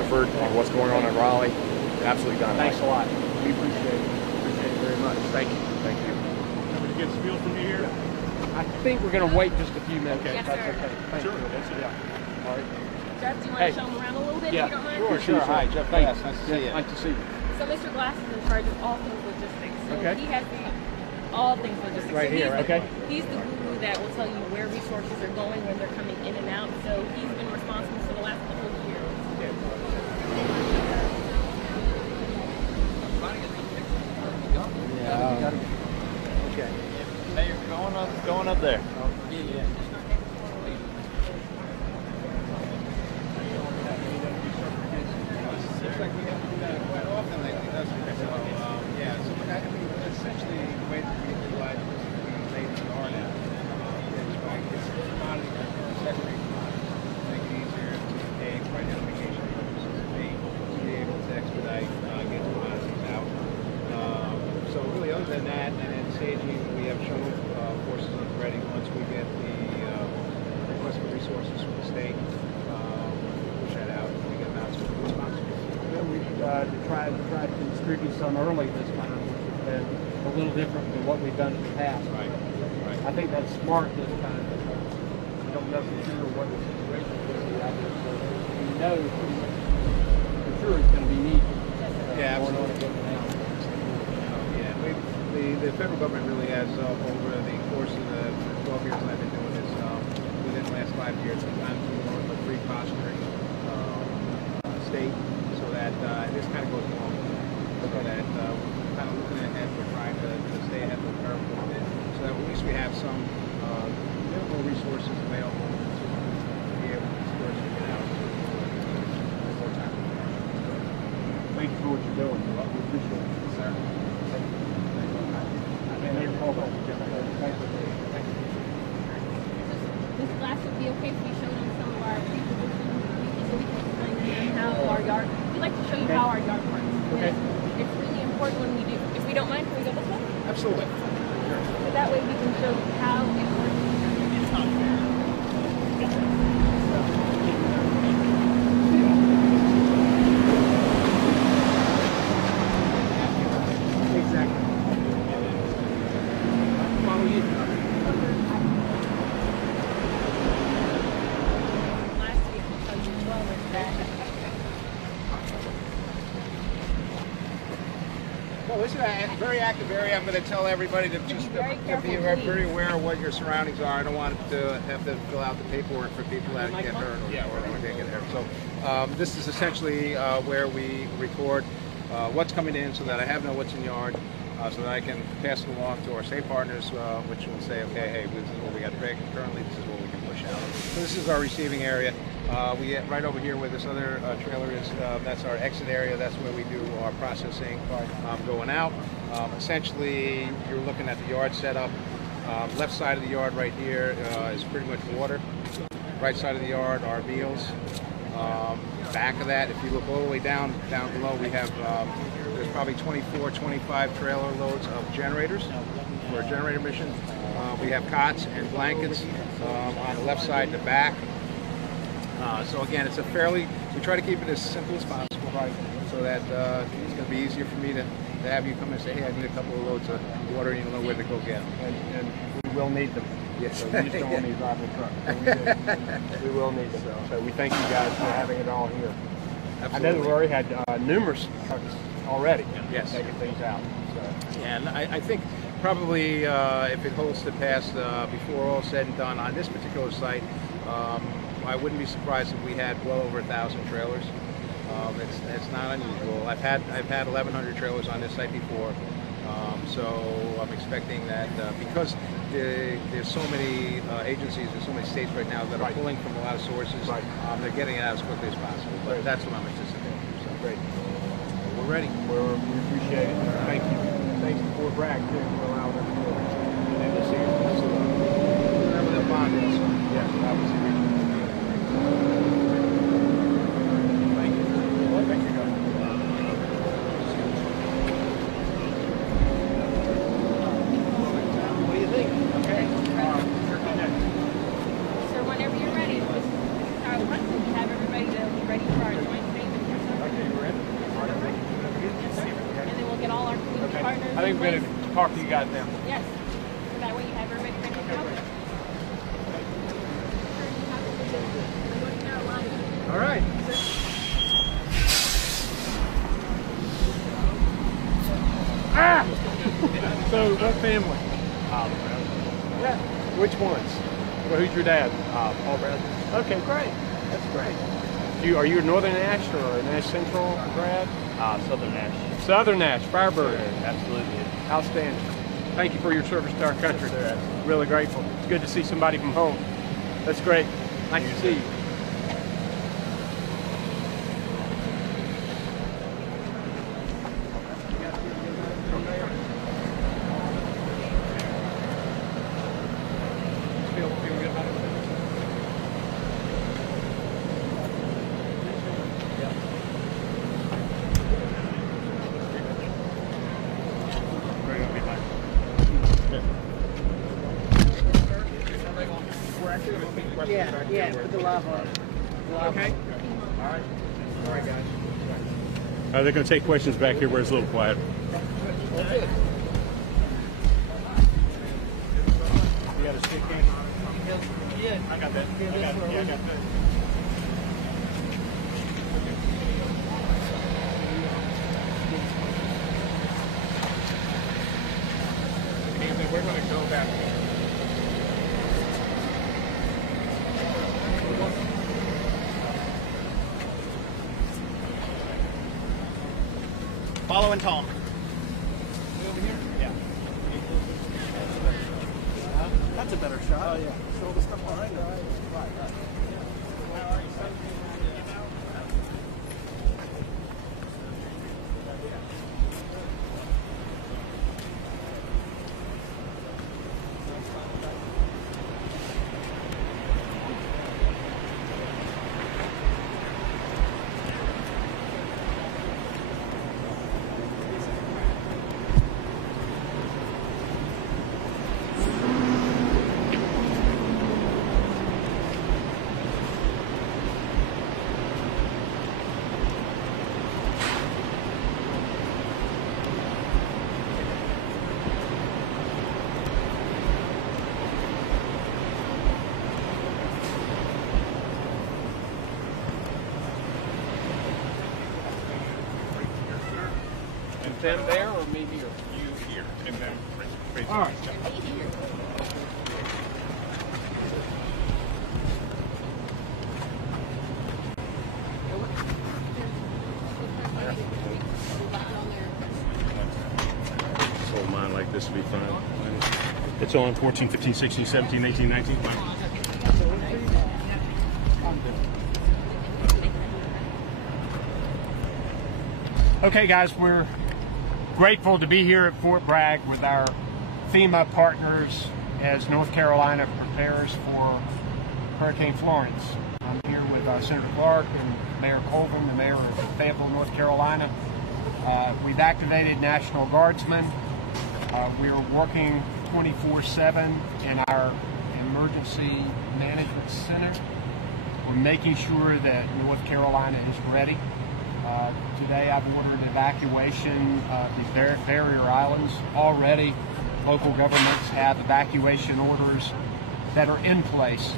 effort on what's going on in Raleigh. Absolutely done. Thanks a lot. We appreciate it. Appreciate it very much. Thank you. Thank you. Somebody get a spiel from you here? I think we're going to wait just a few minutes. Yes, That's sir. okay. Thank Sure. you. Yeah. All right. Jeff, do you want Hey. to show them around a little bit, Yeah. if you don't mind? Sure. Hi, Jeff Glass. Nice to see you. Nice to see you. So Mr. Glass is in charge of all things logistics. So Okay. he has all things logistics. Right so here, he's, okay. He's the guru that will tell you where resources are going, when they're coming in and out. So he's been responsible for the last couple of years. Okay. Hey, you're going up there. Yeah. Seems like we have to do that quite often lately, doesn't it? So, yeah, so I mean, essentially the way that we utilize this is we lay the yard out. It's a commodity, secondary commodity. Make it easier to pay for identification purposes, to be able to expedite, get commodities out. So really other than that, and then staging, we have shuttle forces on the ready once we get the request for resources from the state. Push that out and we get them out to the responsible. Yeah, we tried to distribute some early this time, which has been a little different than what we've done in the past. Right. I think that's smart this time. We don't know for sure what the situation is going to be out there, so we know pretty much for sure it's going to be needed. Yeah, absolutely. Now. Yeah, the federal government really has, over the course of the 12 years I've been doing this, within the last 5 years, we've gone through more of a pre-posturing state, so that this kind of goes along with that. So that we're kind of looking ahead, we're trying to stay ahead of the curve a little bit, so that at least we have some minimal resources available to be able to disperse and get out before time. Thank you for what you're doing. We appreciate it. Sir. Thank you. And they called on you. Thank you. Mr. Glass, would be okay if we showed them some of our pre-position so we can explain to them how our yard. We like to show you how our yard works. Okay. It's really important when we do. If we don't mind, can we go this way? Absolutely. So that way we can show you how it works. It's not fair. Exactly. Follow you. Last week we showed you well with that. Well, this is a very active area. I'm going to tell everybody to just very to careful, be please. very aware of what your surroundings are. I don't want to have to fill out the paperwork for people that get hurt or they get hurt. So this is essentially where we record what's coming in so that I know what's in the yard, so that I can pass it along to our state partners, which will say, okay, hey, this is what we got breaking currently, this is what we can push out. So this is our receiving area. We get right over here where this other trailer is, that's our exit area. That's where we do our processing going out. Essentially, you're looking at the yard setup. Left side of the yard right here is pretty much water. Right side of the yard are meals. Back of that, if you look all the way down below, we have there's probably 24, 25 trailer loads of generators for a generator mission. We have cots and blankets on the left side and the back. So again, it's we try to keep it as simple as possible, so that it's going to be easier for me to have you come and say, hey, I need a couple of loads of water, and you know where to go get them. And we will need them. Yes. So we just don't want these driving trucks. So we will need them. So we thank you guys for having it all here. Absolutely. I know that we already had numerous trucks already Yes. taking things out. So. Yeah, and I think probably if it holds to pass before all said and done on this particular site, I wouldn't be surprised if we had well over 1,000 trailers. It's not unusual. I've had 1,100 trailers on this site before, so I'm expecting that because there's so many agencies in so many states right now that are pulling from a lot of sources, they're getting it out as quickly as possible. But that's what I'm anticipating. So Great. we're ready. We appreciate it. Thank you. Thanks to Fort Bragg too for allowing us to do this here. Whatever the bond is. Yes, that was great. Thank you. Well, thank you guys. What do you think? Okay. So whenever you're ready, just start once and have everybody to be ready for our joint statement. I think we're going to talk to you guys now. Yes. So that way you have everybody ready to go. North Carolina. All right. Ah! So, what family? Yeah. Which ones? Well, who's your dad? Paul Bragg. Okay, great. That's great. Are you a Northern Nash or a Nash Central grad? Southern Nash. Southern Nash, Firebird. Absolutely. Outstanding. Thank you for your service to our country. Yes, sir. Really grateful. It's good to see somebody from home. That's great. Nice to see you. Feel good about it? Yeah, put the lava on. Okay. All right, guys. They're going to take questions back here where it's a little quiet. You got a stick in? Yeah. I got that. I got that. We're going to go back. Following Tom. Yeah. That's a better shot. Oh, yeah. Show the stuff behind it. Them there or me here? You here, and then raise All right. hold mine like this will be fine. It's on 14, 15, 16, 17, 18, 19. Okay, guys, we're grateful to be here at Fort Bragg with our FEMA partners as North Carolina prepares for Hurricane Florence. I'm here with Senator Clark and Mayor Colvin, the mayor of Fayetteville, North Carolina. We've activated National Guardsmen. We're working 24/7 in our emergency management center. We're making sure that North Carolina is ready. Today I've ordered evacuation of these barrier islands. Already local governments have evacuation orders that are in place.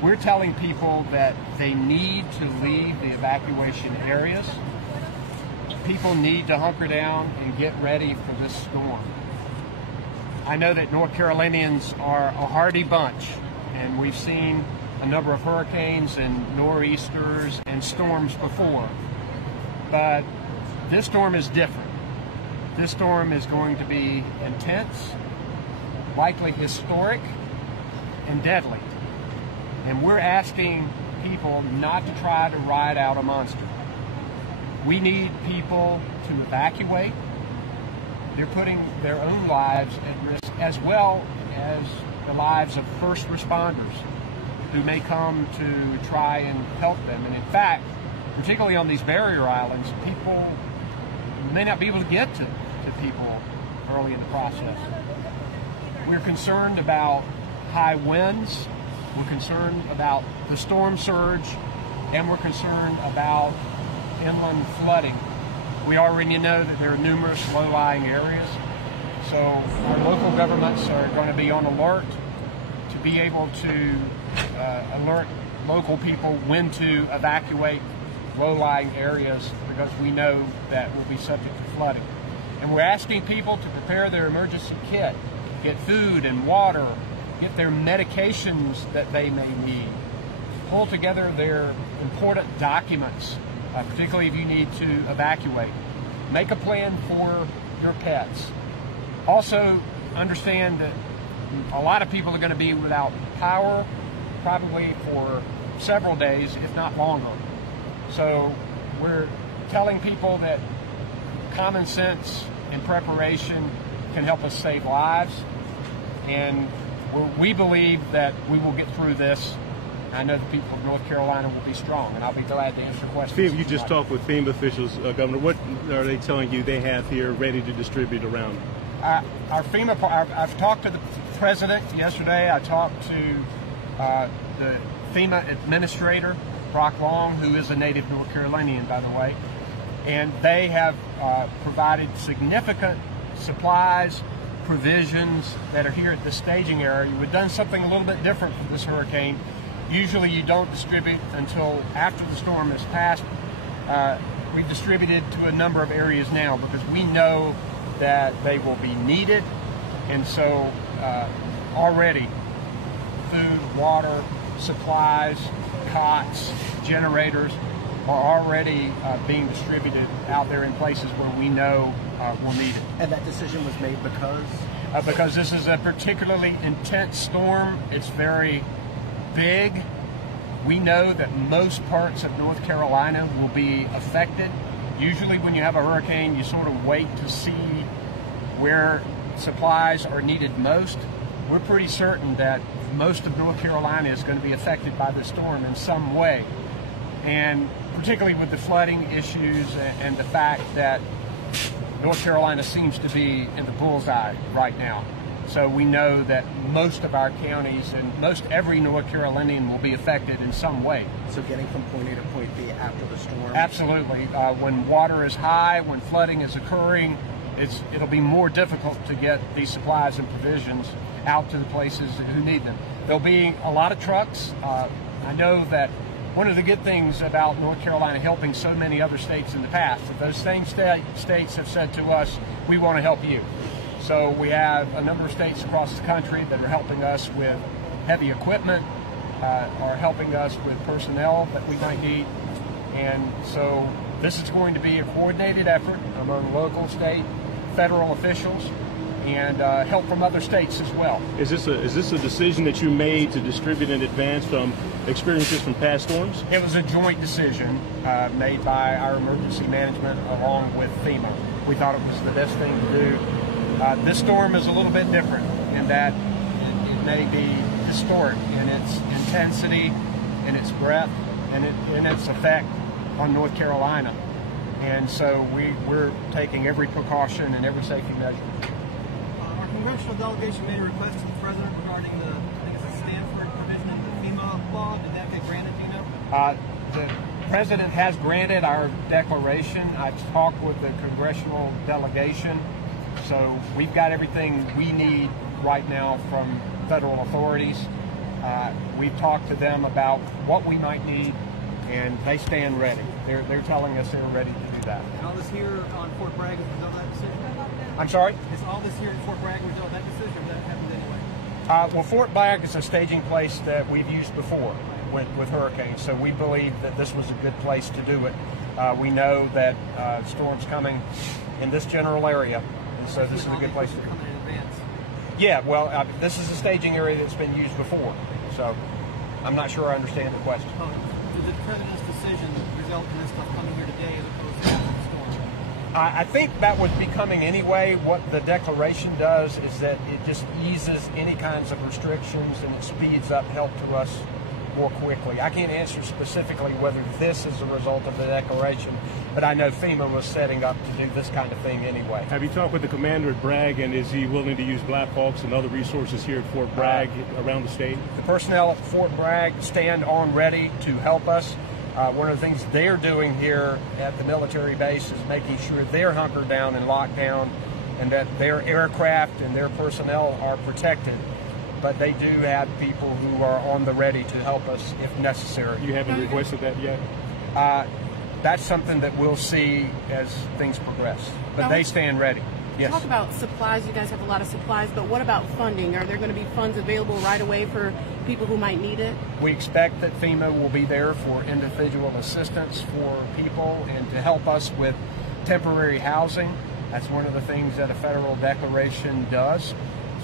We're telling people that they need to leave the evacuation areas. People need to hunker down and get ready for this storm. I know that North Carolinians are a hardy bunch, and we've seen a number of hurricanes and nor'easters and storms before. But this storm is different. This storm is going to be intense, likely historic, and deadly. And we're asking people not to try to ride out a monster. We need people to evacuate. They're putting their own lives at risk, as well as the lives of first responders who may come to try and help them. And in fact, particularly on these barrier islands, people may not be able to get to people early in the process. We're concerned about high winds, we're concerned about the storm surge, and we're concerned about inland flooding. We already know that there are numerous low-lying areas So our local governments are going to be on alert to be able to alert local people when to evacuate low-lying areas, because we know that will be subject to flooding. And we're asking people to prepare their emergency kit, get food and water, get their medications that they may need, pull together their important documents, particularly if you need to evacuate. Make a plan for your pets. Also, understand that a lot of people are going to be without power probably for several days, if not longer. So we're telling people that common sense and preparation can help us save lives, and we believe that we will get through this. I know the people of North Carolina will be strong, and I'll be glad to answer questions. You just talked with FEMA officials, Governor. What are they telling you they have here ready to distribute around? Our FEMA, I've talked to the president yesterday. I talked to the FEMA administrator, Brock Long, who is a native North Carolinian, by the way, and they have provided significant supplies, provisions that are here at the staging area. We've done something a little bit different for this hurricane. Usually you don't distribute until after the storm has passed. We've distributed to a number of areas now because we know that they will be needed, and so already food, water, supplies, cots, generators are already being distributed out there in places where we know we'll need it. And that decision was made because? Because this is a particularly intense storm. It's very big. We know that most parts of North Carolina will be affected. Usually when you have a hurricane, you sort of wait to see where supplies are needed most. We're pretty certain that most of North Carolina is going to be affected by the storm in some way. And particularly with the flooding issues and the fact that North Carolina seems to be in the bullseye right now. So we know that most of our counties and most every North Carolinian will be affected in some way. So getting from point A to point B after the storm? Absolutely. When water is high, when flooding is occurring, it'll be more difficult to get these supplies and provisions out to the places who need them. There'll be a lot of trucks. I know that one of the good things about North Carolina helping so many other states in the past, that those same states have said to us, we want to help you. So we have a number of states across the country that are helping us with heavy equipment, are helping us with personnel that we might need. And so this is going to be a coordinated effort among local, state, federal officials, and help from other states as well. Is this a decision that you made to distribute in advance from experiences from past storms? It was a joint decision made by our emergency management along with FEMA. We thought it was the best thing to do. This storm is a little bit different in that it may be historic in its intensity, in its breadth, and in its effect on North Carolina. And so we're taking every precaution and every safety measure. Our congressional delegation made a request to the president regarding the, I think it's a Stanford provision of the FEMA law. Did that get granted, do you know? The president has granted our declaration. I've talked with the congressional delegation. So we've got everything we need right now from federal authorities. We've talked to them about what we might need, and they stand ready. They're telling us they're ready to do that. And all this here on Fort Bragg is result of that decision? I'm sorry? Is all this here in Fort Bragg result of that decision, or that happened anyway? Well, Fort Bragg is a staging place that we've used before with hurricanes, so we believe that this was a good place to do it. We know that storms coming in this general area, and so this is a good place to do it. Coming in advance. Yeah, well, this is a staging area that's been used before, so I'm not sure I understand the question. Did the president's decision result in this stuff coming here today as opposed to after the storm? I think that would be coming anyway. What the declaration does is that it just eases any kinds of restrictions and it speeds up help to us more quickly. I can't answer specifically whether this is a result of the declaration, but I know FEMA was setting up to do this kind of thing anyway. Have you talked with the commander at Bragg, and is he willing to use Black Hawks and other resources here at Fort Bragg around the state? The personnel at Fort Bragg stand on ready to help us. One of the things they're doing here at the military base is making sure they're hunkered down and locked down and that their aircraft and their personnel are protected. But they do have people who are on the ready to help us if necessary. You haven't requested that yet? That's something that we'll see as things progress. But they stand ready. Yes. Talk about supplies. You guys have a lot of supplies, but what about funding? Are there going to be funds available right away for people who might need it? We expect that FEMA will be there for individual assistance for people and to help us with temporary housing. That's one of the things that a federal declaration does.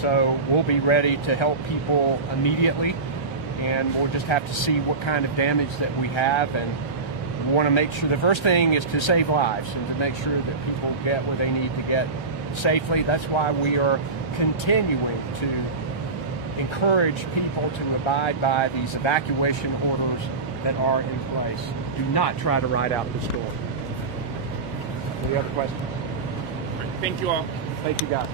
So we'll be ready to help people immediately, and we'll just have to see what kind of damage that we have. And we want to make sure the first thing is to save lives and to make sure that people get where they need to get safely. That's why we are continuing to encourage people to abide by these evacuation orders that are in place. Do not try to ride out the storm. Any other questions? Thank you all. Thank you, guys.